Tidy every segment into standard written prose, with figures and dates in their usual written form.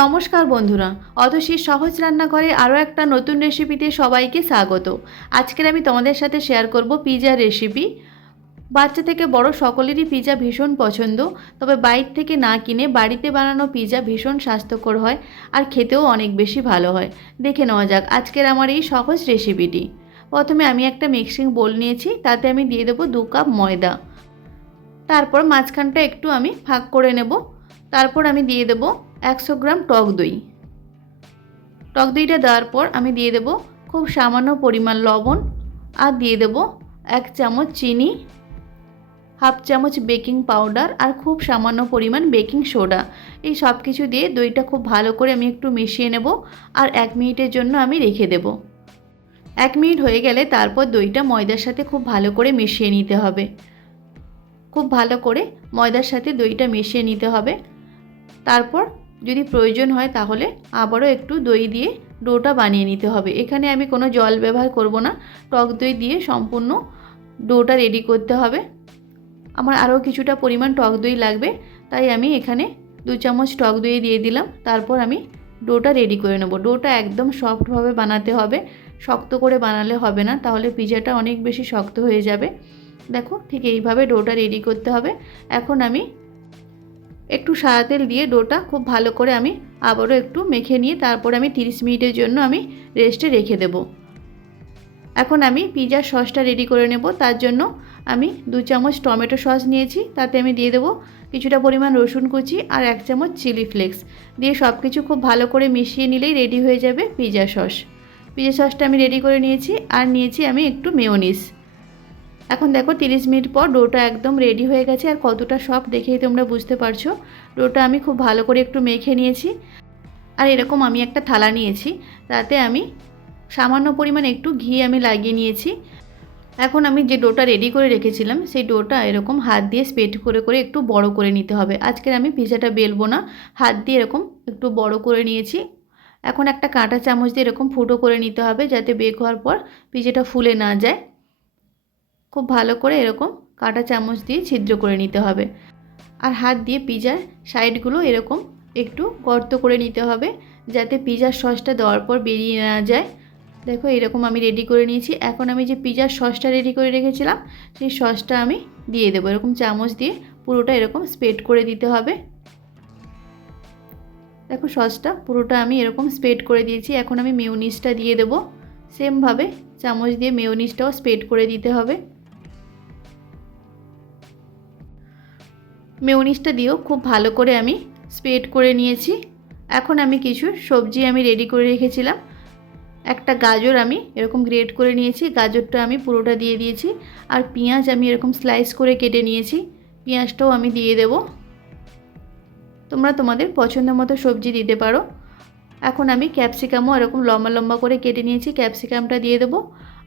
নমস্কার বন্ধুরা, অতসীর সহজ রান্নাঘরে আরও একটা নতুন রেসিপিতে সবাইকে স্বাগত। আজকের আমি তোমাদের সাথে শেয়ার করব পিৎজার রেসিপি। বাচ্চা থেকে বড় সকলেরই পিৎজা ভীষণ পছন্দ, তবে বাইরে থেকে না কিনে বাড়িতে বানানো পিৎজা ভীষণ স্বাস্থ্যকর হয় আর খেতেও অনেক বেশি ভালো হয়। দেখে নেওয়া যাক আজকের আমার এই সহজ রেসিপিটি। প্রথমে আমি একটা মিক্সিং বোল নিয়েছি, তাতে আমি দিয়ে দেবো 2 কাপ ময়দা। তারপর মাঝখানটা একটু আমি ভাগ করে নেব। তারপর আমি দিয়ে দেবো 100 গ্রাম টক দই। টক দইটা দেওয়ার পর আমি দিয়ে দেবো খুব সামান্য পরিমাণ লবণ, আর দিয়ে দেবো 1 চামচ চিনি, হাফ চামচ বেকিং পাউডার আর খুব সামান্য পরিমাণ বেকিং সোডা। এই সব কিছু দিয়ে দইটা খুব ভালো করে আমি একটু মিশিয়ে নেব আর 1 মিনিটের জন্য আমি রেখে দেব। 1 মিনিট হয়ে গেলে তারপর দইটা ময়দার সাথে খুব ভালো করে মিশিয়ে নিতে হবে। খুব ভালো করে ময়দার সাথে দইটা মিশিয়ে নিতে হবে। তারপর যদি প্রয়োজন হয় তাহলে আবারও একটু দই দিয়ে ডোটা বানিয়ে নিতে হবে। এখানে আমি কোনো জল ব্যবহার করব না, টক দই দিয়ে সম্পূর্ণ ডোটা রেডি করতে হবে। আমার আরও কিছুটা পরিমাণ টক দই লাগবে, তাই আমি এখানে 2 চামচ টক দই দিয়ে দিলাম। তারপর আমি ডোটা রেডি করে নেব। ডোটা একদম সফটভাবে বানাতে হবে, শক্ত করে বানালে হবে না, তাহলে পিৎজাটা অনেক বেশি শক্ত হয়ে যাবে। দেখো ঠিক এইভাবে ডোটা রেডি করতে হবে। এখন আমি একটু সাদা তেল দিয়ে ডোটা খুব ভালো করে আমি আবারও একটু মেখে নিয়ে তারপর আমি 30 মিনিটের জন্য আমি রেস্টে রেখে দেব। এখন আমি পিৎজার সসটা রেডি করে নেব। তার জন্য আমি 2 চামচ টমেটো সস নিয়েছি, তাতে আমি দিয়ে দেবো কিছুটা পরিমাণ রসুন কুচি আর 1 চামচ চিলি ফ্লেক্স দিয়ে সব কিছু খুব ভালো করে মিশিয়ে নিলেই রেডি হয়ে যাবে পিৎজা সস। পিৎজা সসটা আমি রেডি করে নিয়েছি, আর নিয়েছি আমি একটু মেয়োনিজ। এখন দেখো 30 মিনিট পর ডোটা একদম রেডি হয়ে গেছে, আর কতটা সফট দেখেই তোমরা বুঝতে পারছো। ডোটা আমি খুব ভালো করে একটু মেখে নিয়েছি, আর এরকম আমি একটা থালা নিয়েছি, তাতে আমি সামান্য পরিমাণ একটু ঘি আমি লাগিয়ে নিয়েছি। এখন আমি যে ডোটা রেডি করে রেখেছিলাম সেই ডোটা এরকম হাত দিয়ে স্প্রেড করে করে একটু বড় করে নিতে হবে। আজকের আমি পিৎজাটা বেলবো না, হাত দিয়ে এরকম একটু বড় করে নিয়েছি। এখন একটা কাঁটা চামচ দিয়ে এরকম ফুটো করে নিতে হবে, যাতে বেক হওয়ার পর পিৎজাটা ফুলে না যায়। খুব ভালো করে এরকম কাঁটা চামচ দিয়ে ছিদ্র করে নিতে হবে, আর হাত দিয়ে পিৎজার সাইডগুলো এরকম একটু গর্ত করে নিতে হবে, যাতে পিৎজার সসটা দেওয়ার পর বেরিয়ে না যায়। দেখো এরকম আমি রেডি করে নিয়েছি। এখন আমি যে পিৎজার সসটা রেডি করে রেখেছিলাম সেই সসটা আমি দিয়ে দেবো। এরকম চামচ দিয়ে পুরোটা এরকম স্প্রেড করে দিতে হবে। দেখো সসটা পুরোটা আমি এরকম স্প্রেড করে দিয়েছি। এখন আমি মেয়োনিজটা দিয়ে দেবো। সেমভাবে চামচ দিয়ে মেয়োনিজটাও স্প্রেড করে দিতে হবে। মেয়োনিজটা দিয়েও খুব ভালো করে আমি স্প্রেড করে নিয়েছি। এখন আমি কিছু সবজি আমি রেডি করে রেখেছিলাম। একটা গাজর আমি এরকম গ্রেট করে নিয়েছি, গাজরটা আমি পুরোটা দিয়ে দিয়েছি। আর পেঁয়াজ আমি এরকম স্লাইস করে কেটে নিয়েছি, পেঁয়াজটাও আমি দিয়ে দেব। তোমরা তোমাদের পছন্দ মতো সবজি দিতে পারো। এখন আমি ক্যাপসিকামও এরকম লম্বা লম্বা করে কেটে নিয়েছি, ক্যাপসিকামটা দিয়ে দেবো।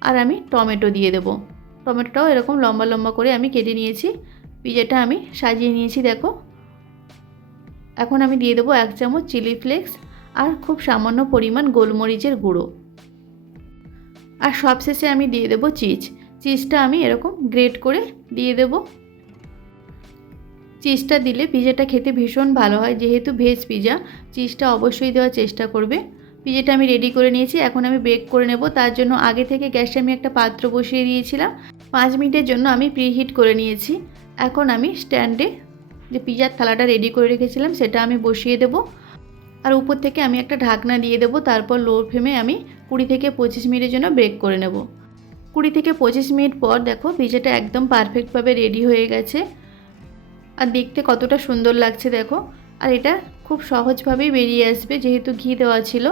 আর আমি টমেটো দিয়ে দেবো। টমেটোটাও এরকম লম্বা লম্বা করে আমি কেটে নিয়েছি। পিৎজাটা আমি সাজিয়ে নিয়েছি দেখো। এখন আমি দিয়ে দেবো 1 চামচ চিলি ফ্লেক্স আর খুব সামান্য পরিমাণ গোলমরিচের গুঁড়ো। আর সবশেষে আমি দিয়ে দেবো চিজটা আমি এরকম গ্রেট করে দিয়ে দেব। চিজটা দিলে পিৎজাটা খেতে ভীষণ ভালো হয়, যেহেতু ভেজ পিৎজা চিজটা অবশ্যই দেওয়ার চেষ্টা করবে। পিৎজাটা আমি রেডি করে নিয়েছি, এখন আমি বেক করে নেব। তার জন্য আগে থেকে গ্যাসে আমি একটা পাত্র বসিয়ে দিয়েছিলাম। 5 মিনিটের জন্য আমি প্রিহিট করে নিয়েছি। এখন আমি স্ট্যান্ডে যে পিৎজার থালাটা রেডি করে রেখেছিলাম সেটা আমি বসিয়ে দেব, আর উপর থেকে আমি একটা ঢাকনা দিয়ে দেবো। তারপর লো ফ্লেমে আমি 20 থেকে 25 মিনিটের জন্য বেক করে নেব। 20 থেকে 25 মিনিট পর দেখো পিৎজাটা একদম পারফেক্টভাবে রেডি হয়ে গেছে, আর দেখতে কতটা সুন্দর লাগছে দেখো। আর এটা খুব সহজভাবেই বেরিয়ে আসবে, যেহেতু ঘি দেওয়া ছিল।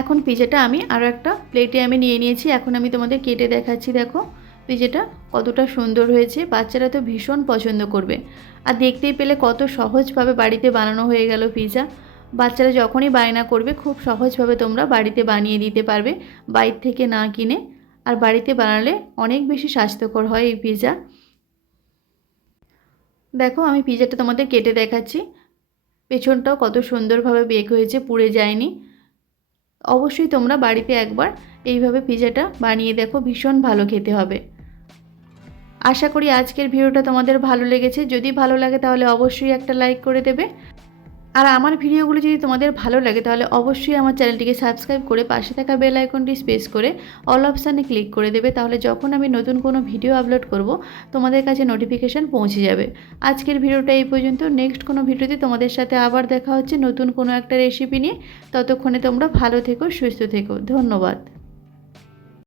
এখন পিৎজাটা আমি আরও একটা প্লেটে আমি নিয়ে নিয়েছি। এখন আমি তোমাদের কেটে দেখাচ্ছি। দেখো পিৎজাটা কতটা সুন্দর হয়েছে, বাচ্চারা তো ভীষণ পছন্দ করবে। আর দেখতেই পেলে কত সহজভাবে বাড়িতে বানানো হয়ে গেল পিৎজা। বাচ্চারা যখনই বায়না করবে খুব সহজভাবে তোমরা বাড়িতে বানিয়ে দিতে পারবে, বাইরে থেকে না কিনে। আর বাড়িতে বানালে অনেক বেশি স্বাস্থ্যকর হয় এই পিৎজা। দেখো আমি পিৎজাটা তোমাদের কেটে দেখাচ্ছি। পেছনটাও কত সুন্দরভাবে বেক হয়েছে, পুড়ে যায়নি। অবশ্যই তোমরা বাড়িতে একবার এইভাবে পিৎজাটা বানিয়ে দেখো, ভীষণ ভালো খেতে হবে। আশা করি আজকের ভিডিওটা তোমাদের ভালো লেগেছে। যদি ভালো লাগে তাহলে অবশ্যই একটা লাইক করে দেবে। আর আমার ভিডিওগুলো যদি তোমাদের ভালো লাগে তাহলে অবশ্যই আমার চ্যানেলটিকে সাবস্ক্রাইব করে পাশে থাকা বেল আইকনটি প্রেস করে অল অপশানে ক্লিক করে দেবে, তাহলে যখন আমি নতুন কোনো ভিডিও আপলোড করব তোমাদের কাছে নোটিফিকেশান পৌঁছে যাবে। আজকের ভিডিওটা এই পর্যন্ত। নেক্সট কোনো ভিডিওতে তোমাদের সাথে আবার দেখা হচ্ছে নতুন কোনো একটা রেসিপি নিয়ে। ততক্ষণে তোমরা ভালো থেকো, সুস্থ থেকো। ধন্যবাদ।